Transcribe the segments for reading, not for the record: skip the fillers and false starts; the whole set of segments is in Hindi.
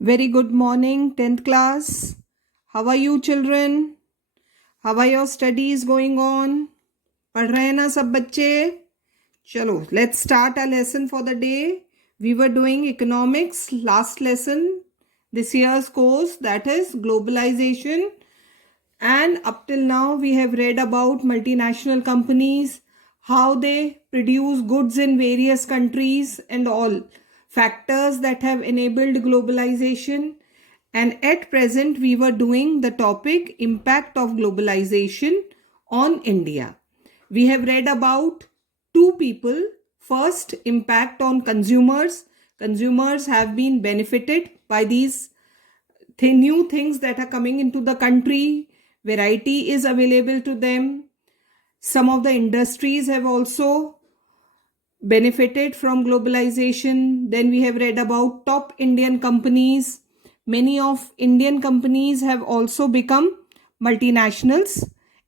Very good morning, 10th class. How are you children? How are your studies going on? पढ़ रहे हैं ना सब बच्चे? चलो, let's start our lesson for the day. We were doing economics last lesson, this year's course, that is globalization. And up till now, we have read about multinational companies, how they produce goods in various countries and all factors that have enabled globalization. And at present, we were doing the topic impact of globalization on India. We have read about two people. First, impact on consumers. Consumers have been benefited by these new things that are coming into the country. Variety is available to them. Some of the industries have also benefited from globalization. Then we have read about top Indian companies. Many of Indian companies have also become multinationals.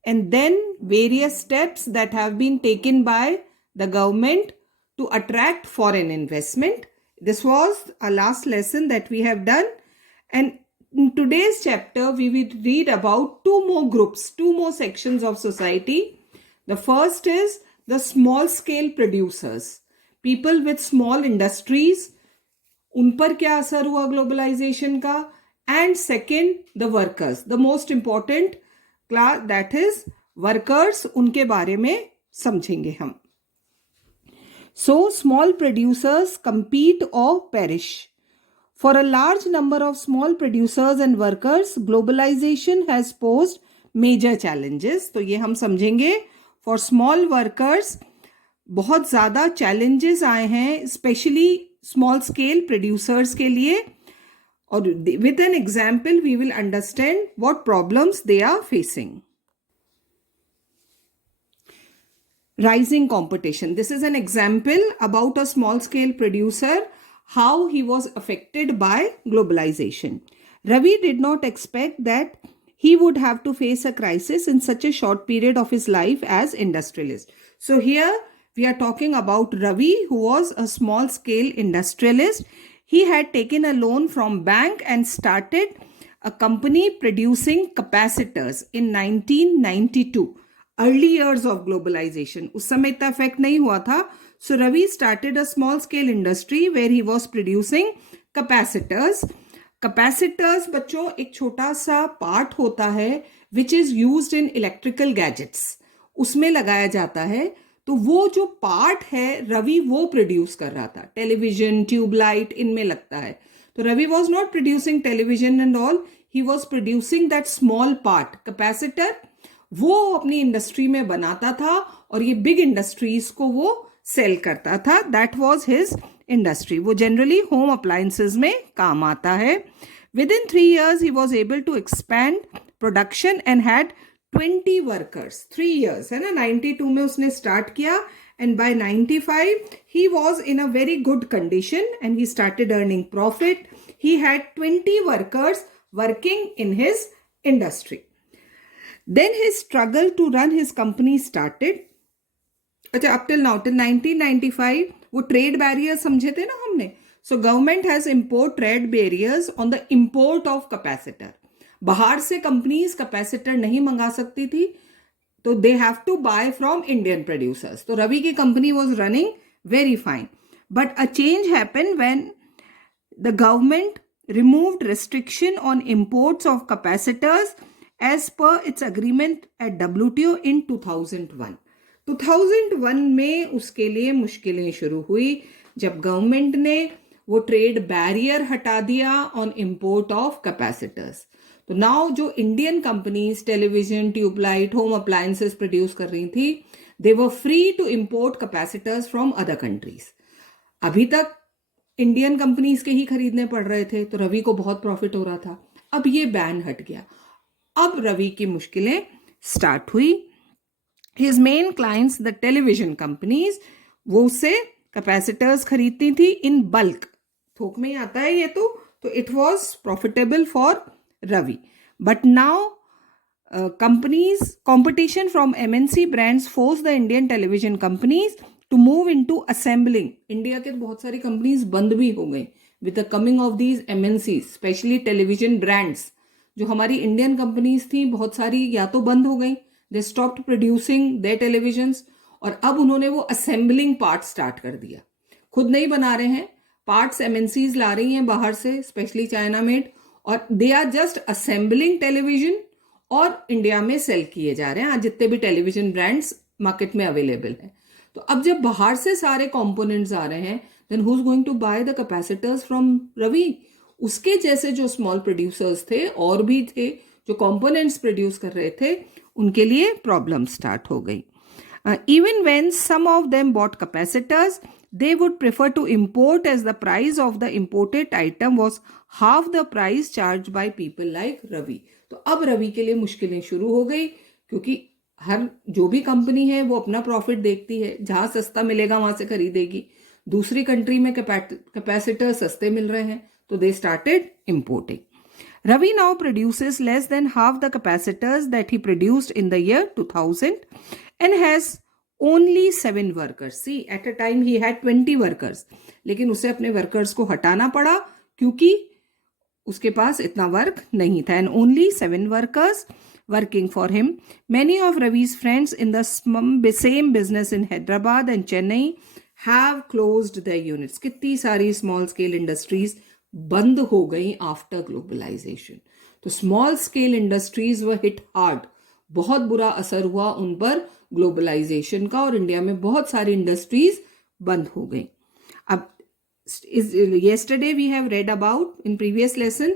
And then various steps that have been taken by the government to attract foreign investment. This was our last lesson that we have done. And in today's chapter, we will read about two more groups, two more sections of society. The first is the small scale producers, people with small industries. उन पर क्या असर हुआ ग्लोबलाइजेशन का? And second the workers, the most important class that is workers, उनके बारे में समझेंगे हम. So small producers compete or perish. For a large number of small producers and workers, globalization has posed major challenges. तो ये हम समझेंगे. For small workers, बहुत ज़्यादा challenges आए हैं, especially small scale producers के लिए. और with an example, we will understand what problems they are facing. Rising competition. This is an example about a small scale producer, how he was affected by globalization. Ravi did not expect that he would have to face a crisis in such a short period of his life as industrialist. So here we are talking about Ravi, who was a small scale industrialist. He had taken a loan from bank and started a company producing capacitors in 1992. Early years of globalization. उस समय इतना इफेक्ट नहीं हुआ था. So Ravi started a small scale industry where he was producing capacitors. Capacitors बच्चों एक छोटा सा पार्ट होता है which is used in electrical gadgets. उसमें लगाया जाता है. तो वो जो पार्ट है रवि वो प्रोड्यूस कर रहा था. टेलीविजन, ट्यूबलाइट इनमें लगता है. तो Ravi was not producing television and all, he was producing that small part capacitor. वो अपनी इंडस्ट्री में बनाता था और ये बिग इंडस्ट्रीज को वो सेल करता था. That was his industry. वो जनरली होम अप्लायंसेज में काम आता है. Within 3 years he was able to expand production and had 20 workers. 3 years है ना. 92 में उसने स्टार्ट किया and by 95 he was in a very good condition and he started earning profit. He had 20 workers working in his industry. Then his struggle to run his company started. अच्छा, up till now, till 1995 वो ट्रेड बैरियर्स समझे थे ना हमने. So government has import trade barriers on the import of capacitor. बाहर से कंपनीज कैपेसिटर नहीं मंगा सकती थी, तो they have to buy from Indian producers. तो रवि की company was running very fine. But a change happen when the government removed restriction on imports of capacitors as per its agreement at WTO in 2001. 2001 में उसके लिए मुश्किलें शुरू हुई जब गवर्नमेंट ने वो ट्रेड बैरियर हटा दिया ऑन इम्पोर्ट ऑफ कैपेसिटर्स. तो नाउ जो Indian companies television, tubelight, home appliances produce कर रही थी, they were free to import capacitors from other countries. अभी तक इंडियन कंपनीज के ही खरीदने पड़ रहे थे, तो रवि को बहुत प्रॉफिट हो रहा था. अब ये बैन हट गया. अब रवि की मुश्किलें स्टार्ट हुई. His main clients, the television companies, वो उससे कैपेसिटर्स खरीदती थी इन बल्क. थोक में ही आता है ये तो it was profitable for Ravi. But now competition from MNC brands forced the Indian television companies to move into assembling. India के बहुत सारी कंपनीज बंद भी हो गई with the coming of these MNCs, especially television brands, जो हमारी इंडियन कंपनीज थी बहुत सारी या तो बंद हो गई, they stopped producing their televisions, और अब उन्होंने वो असेंबलिंग पार्ट स्टार्ट कर दिया. खुद नहीं बना रहे हैं पार्ट्स, MNCs ला रही हैं बाहर से, स्पेशली चाइना मेड, और they are just assembling television और इंडिया में सेल किए जा रहे हैं आज जितने भी टेलीविजन ब्रांड्स मार्केट में अवेलेबल हैं. तो अब जब बाहर से सारे कंपोनेंट्स आ रहे हैं, then who is going to buy the capacitors from Ravi? उसके जैसे जो स्मॉल प्रोड्यूसर्स थे और भी थे जो कंपोनेंट्स प्रोड्यूस कर रहे थे, उनके लिए प्रॉब्लम स्टार्ट हो गई. Even when some of them bought capacitors, they would prefer to import as the price of the imported item was half the price charged by people like Ravi. तो अब रवि के लिए मुश्किलें शुरू हो गई, क्योंकि हर जो भी कंपनी है वो अपना प्रॉफिट देखती है, जहां सस्ता मिलेगा वहां से खरीदेगी. दूसरी कंट्री में कैपेसिटर सस्ते मिल रहे हैं, तो they started importing. Ravi now produces less than half the capacitors that he produced in the year 2000 and has only 7 workers. See, at a time he had 20 workers. लेकिन उसे अपने वर्कर्स को हटाना पड़ा क्योंकि उसके पास इतना वर्क नहीं था. And only 7 workers working for him. Many of Ravi's friends in the same business in Hyderabad and Chennai have closed their units. कितनी सारी small scale industries बंद हो गई आफ्टर ग्लोबलाइजेशन. तो स्मॉल स्केल इंडस्ट्रीज वर हिट हार्ड, बहुत बुरा असर हुआ उन पर ग्लोबलाइजेशन का, और इंडिया में बहुत सारी इंडस्ट्रीज बंद हो गई. अब yesterday we have read about in previous lesson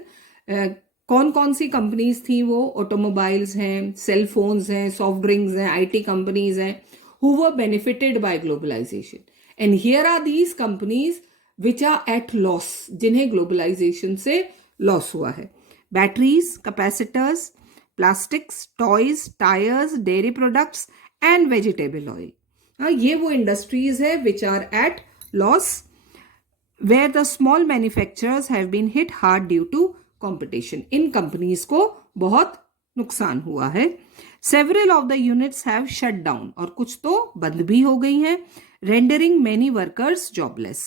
कौन कौन सी कंपनीज थी वो. ऑटोमोबाइल्स हैं, सेल फोन्स हैं, सॉफ्ट ड्रिंक्स हैं, IT कंपनीज हैं, who were benefited by globalization. And here are these companies which are at loss, जिन्हें ग्लोबलाइजेशन से लॉस हुआ है. Batteries, capacitors, plastics, toys, tyres, dairy products and vegetable oil. ये वो इंडस्ट्रीज है which are at loss, where the small manufacturers have been hit hard due to competition. इन कंपनीज को बहुत नुकसान हुआ है. Several of the units have shut down, और कुछ तो बंद भी हो गई हैं, rendering many workers jobless.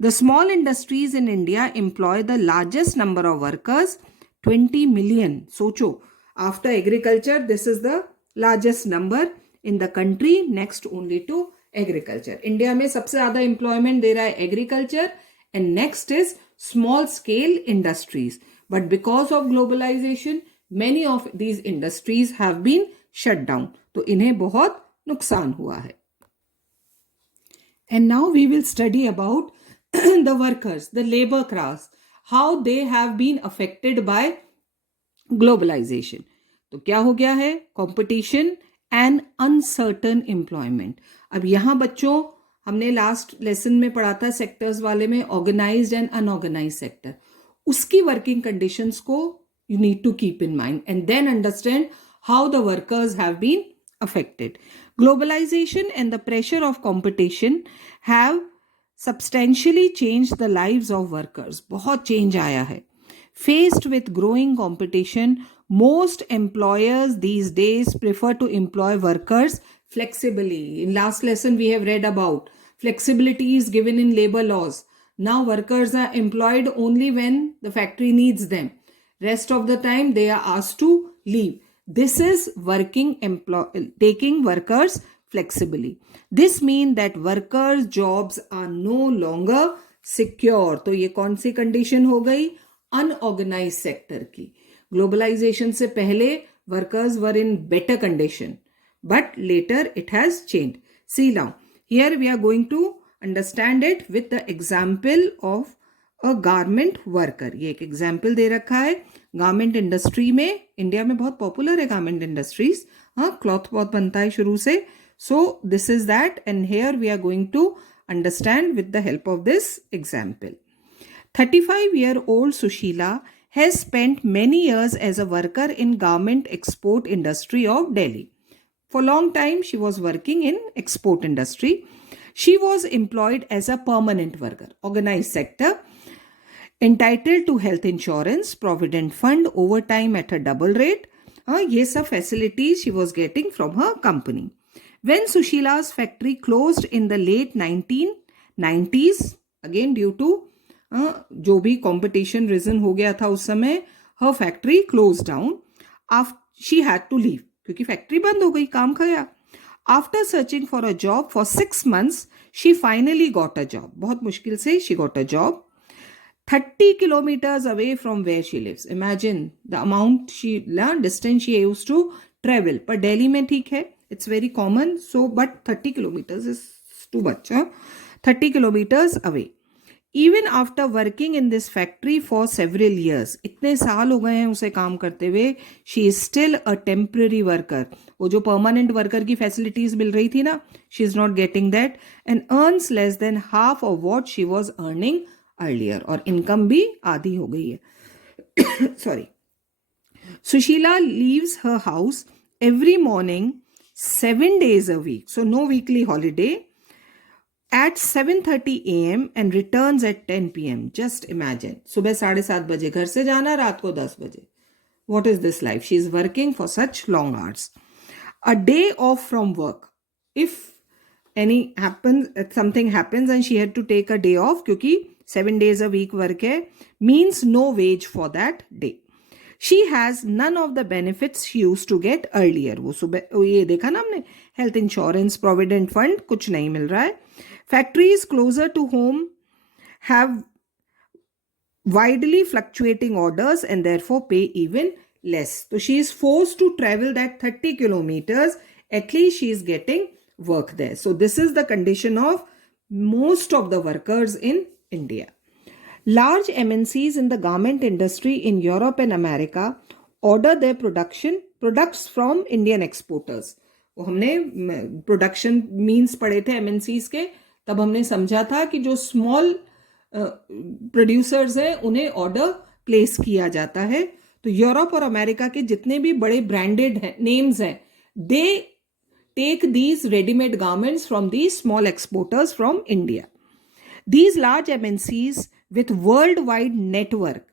The small industries in India employ the largest number of workers, 20 million. सोचो, after agriculture, this is the largest number in the country, next only to agriculture. India में सबसे ज़्यादा employment दे रहा है agriculture, and next is small scale industries. But because of globalization, many of these industries have been shut down. तो इन्हें बहुत नुकसान हुआ है. And now we will study about the workers, the labor class, how they have been affected by globalization. तो क्या हो गया है? Competition and uncertain employment. अब यहाँ बच्चों हमने लास्ट लेसन में पढ़ा था सेक्टर्स वाले में, ऑर्गेनाइज्ड एंड अनऑर्गेनाइज्ड सेक्टर. उसकी वर्किंग कंडीशंस को you need to keep in mind and then understand how the workers have been affected. Globalization and the pressure of competition have substantially changed the lives of workers. बहुत change आया है. Faced with growing competition, most employers these days prefer to employ workers flexibly. In last lesson we have read about flexibility is given in labor laws. Now workers are employed only when the factory needs them. Rest of the time they are asked to leave. This is taking workers flexibly. This means that workers' jobs are no longer secure. तो ये कौन सी कंडीशन हो गई? अनऑर्गेनाइज्ड सेक्टर की. ग्लोबलाइजेशन से पहले workers were in better condition, but later it has changed. See now, here we are going to understand it with the example of a garment worker. ये एक एग्जाम्पल दे रखा है. गारमेंट इंडस्ट्री में, इंडिया में बहुत पॉपुलर है गारमेंट इंडस्ट्रीज. हाँ, क्लॉथ बहुत बनता है शुरू से. So this is that, and here we are going to understand with the help of this example. 35-year-old Sushila has spent many years as a worker in garment export industry of Delhi. For a long time she was working in export industry. She was employed as a permanent worker, organized sector, entitled to health insurance, provident fund, overtime at a double rate. ये सब facilities she was getting from her company. When Sushila's factory closed in the late 1990s, again due to जो भी कंपटीशन रीजन हो गया था उस समय, her factory close down, she had to leave, क्योंकि फैक्ट्री बंद हो गई, काम गया. After searching for a job for 6 months, she finally got a job. बहुत मुश्किल से she got a job 30 kilometers away from where she lives. Imagine the amount distance she used to travel. पर दिल्ली में ठीक है, it's very common. So, but 30 kilometers is too much. 30 kilometers away. Even after working in this factory for several years, इतने साल हो गए हैं उसे काम करते हुए, she is still a temporary worker. वो जो permanent worker की facilities मिल रही थी ना, she is not getting that and earns less than half of what she was earning earlier. और income भी आधी हो गई है. Sorry. Sushila leaves her house every morning 7 days a week, so no weekly holiday, at 7:30 a.m. and returns at 10 p.m. Just imagine. सुबह 7:30 बजे घर से जाना, रात को 10 बजे. What is this life? She is working for such long hours. A day off from work. If something happens and she had to take a day off, क्योंकि 7 days a week work है, means no wage for that day. She has none of the benefits she used to get earlier. वो सुबह ये देखा ना हमने, हेल्थ इंश्योरेंस, प्रोविडेंट फंड, कुछ नहीं मिल रहा है. Factories closer to home have widely fluctuating orders and therefore pay even less. So she is forced to travel that 30 kilometers. At least she is getting work there. So this is the condition of most of the workers in India. Large MNCs in the garment industry in Europe and America order their products from Indian exporters. वो हमने प्रोडक्शन मीन्स पढ़े थे MNCs के, तब हमने समझा था कि जो स्मॉल प्रोड्यूसर्स हैं उन्हें ऑर्डर प्लेस किया जाता है. तो यूरोप और अमेरिका के जितने भी बड़े ब्रांडेड नेम्स हैं, they take these readymade garments from these small exporters from India. These large MNCs with world wide network,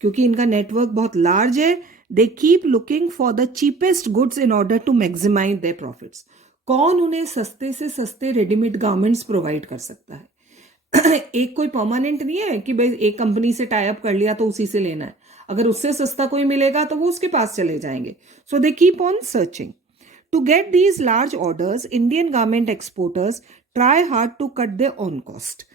क्योंकि इनका नेटवर्क बहुत लार्ज है, they keep looking for the cheapest goods in order to maximise their profits. कौन उन्हें सस्ते से सस्ते रेडीमेड गारमेंट्स प्रोवाइड कर सकता है? एक कोई परमानेंट नहीं है कि भाई एक कंपनी से टाई अप कर लिया तो उसी से लेना है. अगर उससे सस्ता कोई मिलेगा तो वो उसके पास चले जाएंगे. So they keep on searching. To get these large orders, Indian garment exporters try hard to cut their on cost.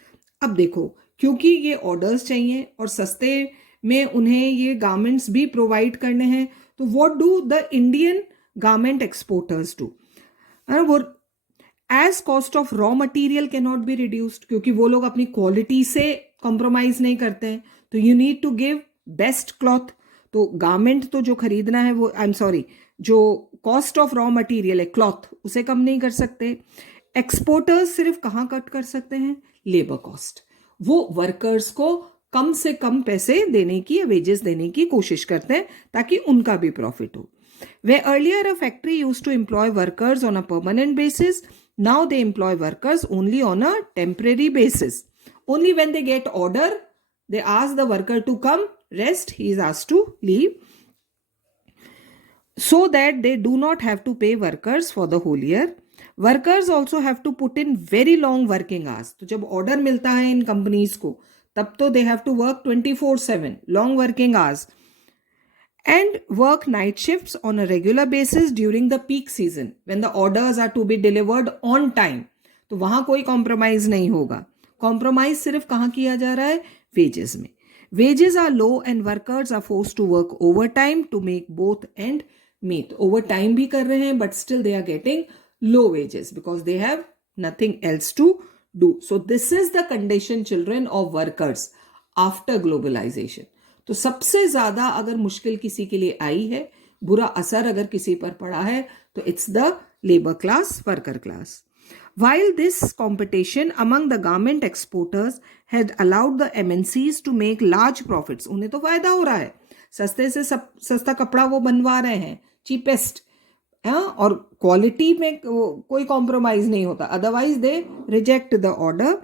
अब देखो, क्योंकि ये ऑर्डर्स चाहिए और सस्ते में उन्हें ये गारमेंट्स भी प्रोवाइड करने हैं, तो what do the Indian garment exporters do? वो as cost of raw material can not be reduced, क्योंकि वो लोग अपनी क्वालिटी से कॉम्प्रोमाइज नहीं करते हैं. तो you need to give best cloth. तो गारमेंट तो जो खरीदना है वो, जो कॉस्ट ऑफ रॉ मटेरियल है क्लॉथ, उसे कम नहीं कर सकते. एक्सपोर्टर्स सिर्फ कहाँ कट कर सकते हैं? Labour cost. वो वर्कर्स को कम से कम पैसे देने की या वेजेस देने की कोशिश करते हैं ताकि उनका भी प्रॉफिट हो. Where earlier a factory used to employ workers on a permanent basis, now they employ workers only on a temporary basis. Only when they get order, they ask the worker to come, rest, he is asked to leave, so that they do not have to pay workers for the whole year. Workers also have to put in very long working hours. तो जब order मिलता है इन companies को, तब तो they have to work 24/7, long working hours, and work night shifts on a regular basis during the peak season when the orders are to be delivered on time. तो वहां कोई कॉम्प्रोमाइज नहीं होगा. कॉम्प्रोमाइज सिर्फ कहाँ किया जा रहा है? वेजेस में. Wages are low and workers are forced to work over time to make both end meet. Over time भी कर रहे हैं but still they are getting low wages because they have nothing else to do. So this is the condition children of workers after globalisation. तो सबसे ज्यादा अगर मुश्किल किसी के लिए आई है, बुरा असर अगर किसी पर पड़ा है, तो it's the labour class, worker class. While this competition among the garment exporters had allowed the MNCs to make large profits, उन्हें तो फायदा हो रहा है, सस्ते से सस्ता कपड़ा वो बनवा रहे हैं, चीपेस्ट, और क्वालिटी में कोई कॉम्प्रोमाइज नहीं होता, otherwise they reject the order.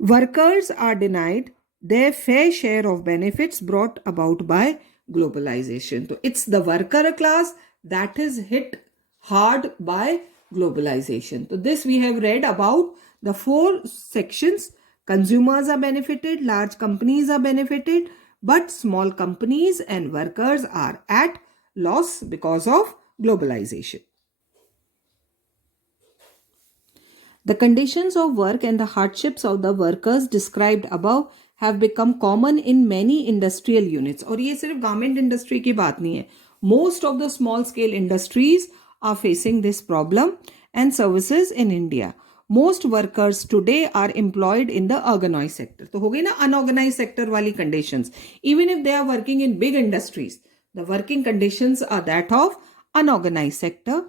Workers are denied their fair share of benefits brought about by globalization. So it's the worker class that is hit hard by globalization. So this we have read about the 4 sections Consumers are benefited, large companies are benefited, but small companies and workers are at loss because of globalization. The conditions of work and the hardships of the workers described above have become common in many industrial units. और ये सिर्फ garment industry की बात नहीं है. Most of the small scale industries are facing this problem and services in India. Most workers today are employed in the organized sector. तो हो गई ना unorganized sector वाली conditions. Even if they are working in big industries, the working conditions are that of unorganized sector.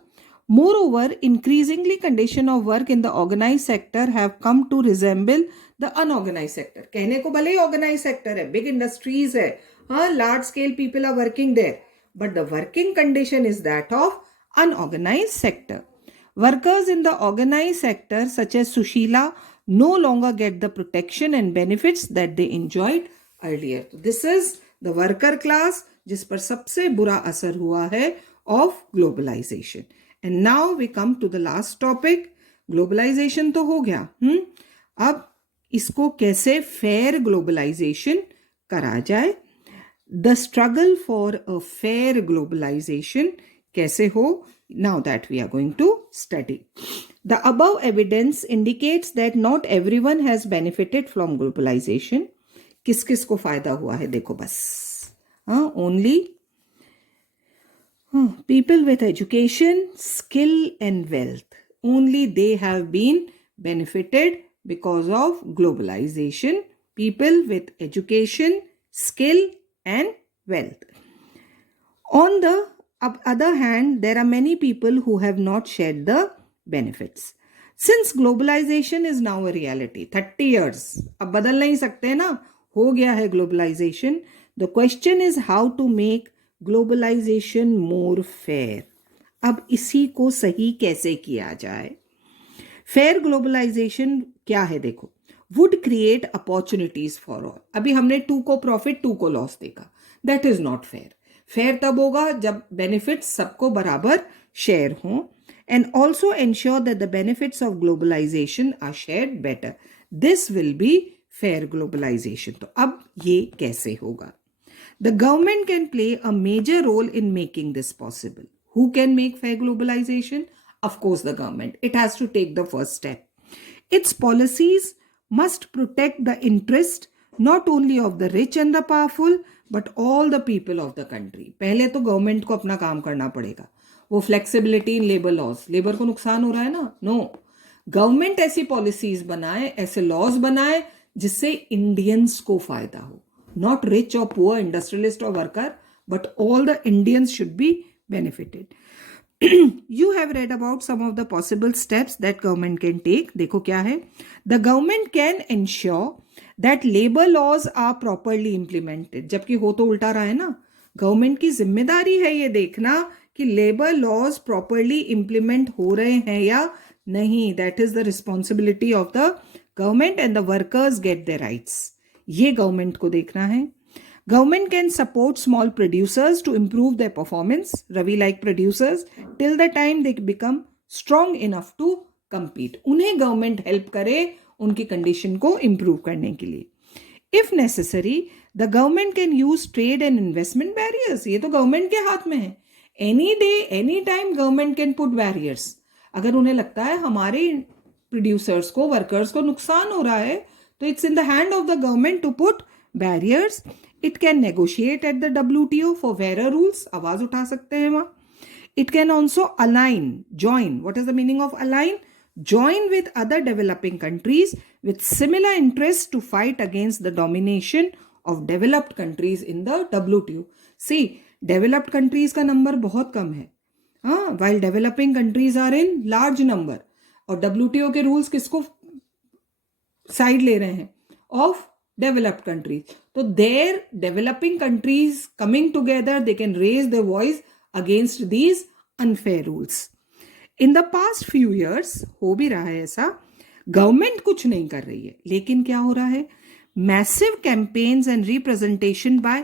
Moreover, increasingly condition of work in the organized sector have come to resemble the unorganized sector. कहने को भले ही organized sector है, big industries है, हाँ, large scale people are working there, but the working condition is that of unorganized sector. Workers in the organized sector such as Sushila no longer get the protection and benefits that they enjoyed earlier. This is the worker class जिस पर सबसे बुरा असर हुआ है of globalization. And now we come to the last topic. Globalization तो हो गया. अब इसको कैसे fair globalization करा जाए? The struggle for a fair globalization कैसे हो? Now that we are going to study. The above evidence indicates that not everyone has benefited from globalization. किस किस को फायदा हुआ है देखो बस. Only people with education, skill and wealth. Only they have been benefited because of globalization. People with education, skill and wealth. On the other hand, there are many people who have not shared the benefits. Since globalization is now a reality, 30 years, अब बदल नहीं सकते ना, हो गया है globalization. The question is how to make globalization more fair. अब इसी को सही कैसे किया जाए? Fair globalization क्या है देखो, would create opportunities for all. अभी हमने 2 को profit 2 को loss देखा. That is not fair. Fair तब होगा जब benefits सबको बराबर share हों and also ensure that the benefits of globalization are shared better. This will be fair globalization. तो अब ये कैसे होगा? The government can play a major role in making this possible. Who can make fair globalization? Of course, the government. It has to take the first step. Its policies must protect the interest not only of the rich and the powerful, but all the people of the country. पहले तो गवर्नमेंट को अपना काम करना पड़ेगा. वो flexibility in labour laws, labour को नुकसान हो रहा है ना, नो, गवर्नमेंट ऐसी पॉलिसीज बनाए, ऐसे लॉज बनाए जिससे इंडियंस को फायदा हो. Not rich or poor, industrialist or worker, but all the Indians should be benefited. You have read about some of the possible steps that government can take. देखो क्या है? The government can ensure that labor laws are properly implemented. जबकि हो तो उल्टा रहा है ना. गवर्नमेंट की जिम्मेदारी है ये देखना कि लेबर लॉज प्रॉपरली इंप्लीमेंट हो रहे हैं या नहीं. That is the responsibility of the government and the workers get their rights. ये गवर्नमेंट को देखना है. Government can support small producers to improve their performance, रवि like producers, till the time they become strong enough to compete. उन्हें गवर्नमेंट हेल्प करे उनकी कंडीशन को इम्प्रूव करने के लिए. If necessary the government can use trade and investment barriers. ये तो गवर्नमेंट के हाथ में है. Any day any time government can put barriers. अगर उन्हें लगता है हमारे प्रोड्यूसर्स को, वर्कर्स को नुकसान हो रहा है, तो it's in the hand of the government to put barriers. It can negotiate at the WTO for fairer rules. आवाज उठा सकते हैं वहाँ. It can also align, join. What is the meaning of align? Join with other developing countries with similar interests to fight against the domination of developed countries in the WTO. See, developed countries का number बहुत कम है. While developing countries are in large number. और WTO के rules किसको साइड ले रहे हैं? Of developed countries. तो there developing countries coming together, they can raise their voice against these unfair rules. In the past few years हो भी रहा है ऐसा. गवर्नमेंट कुछ नहीं कर रही है, लेकिन क्या हो रहा है? Massive campaigns and representation by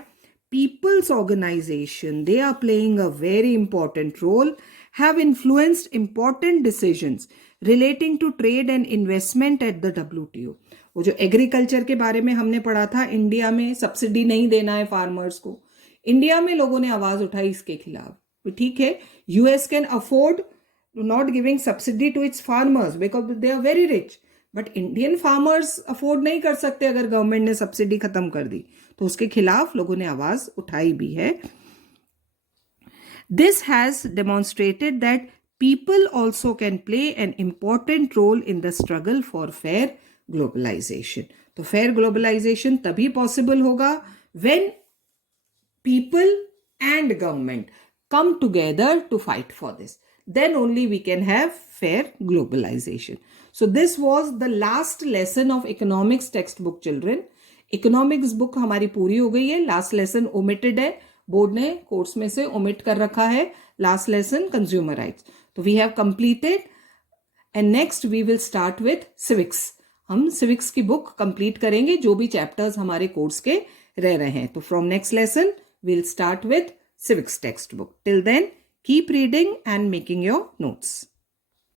peoples organisation, they are playing a very important role, have influenced important decisions relating to trade and investment at the WTO. वो जो एग्रीकल्चर के बारे में हमने पढ़ा था, इंडिया में सब्सिडी नहीं देना है फार्मर्स को, इंडिया में लोगों ने आवाज उठाई इसके खिलाफ. ठीक है, US can afford not giving subsidy to its farmers because they are very rich, but Indian farmers afford नहीं कर सकते अगर गवर्नमेंट ने सब्सिडी खत्म कर दी. तो उसके खिलाफ लोगों ने आवाज उठाई भी है. This has demonstrated that people also can play an important role in the struggle for fair globalization. तो fair globalization तभी possible होगा when people and government come together to fight for this. Then only we can have fair globalization. So this was the last lesson of economics textbook, children. Economics book हमारी पूरी हो गई है. Last lesson omitted है, बोर्ड ने कोर्स में से ओमिट कर रखा है. Last lesson consumer rights. तो we have completed and next we will start with civics. हम सिविक्स की बुक कंप्लीट करेंगे जो भी चैप्टर्स हमारे कोर्स के रह रहे हैं. तो from next lesson we will start with civics textbook. Till then, keep reading and making your notes.